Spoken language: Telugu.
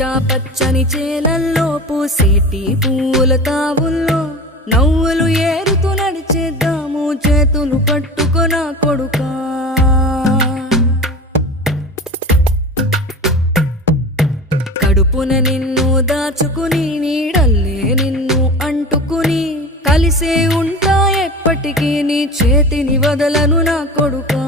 పచ్చా పచ్చని చేలల్లో పూసేటి పూల తావుల్లో నవ్వులు ఏరుతూ నడిచేద్దాము చేతులు పట్టుకొన కొడుకా కడుపున నిన్ను దాచుకుని నీడల్లే నిన్ను అంటుకుని కలిసే ఉంటా ఎప్పటికీ నీ చేతిని వదలను నా కొడుకా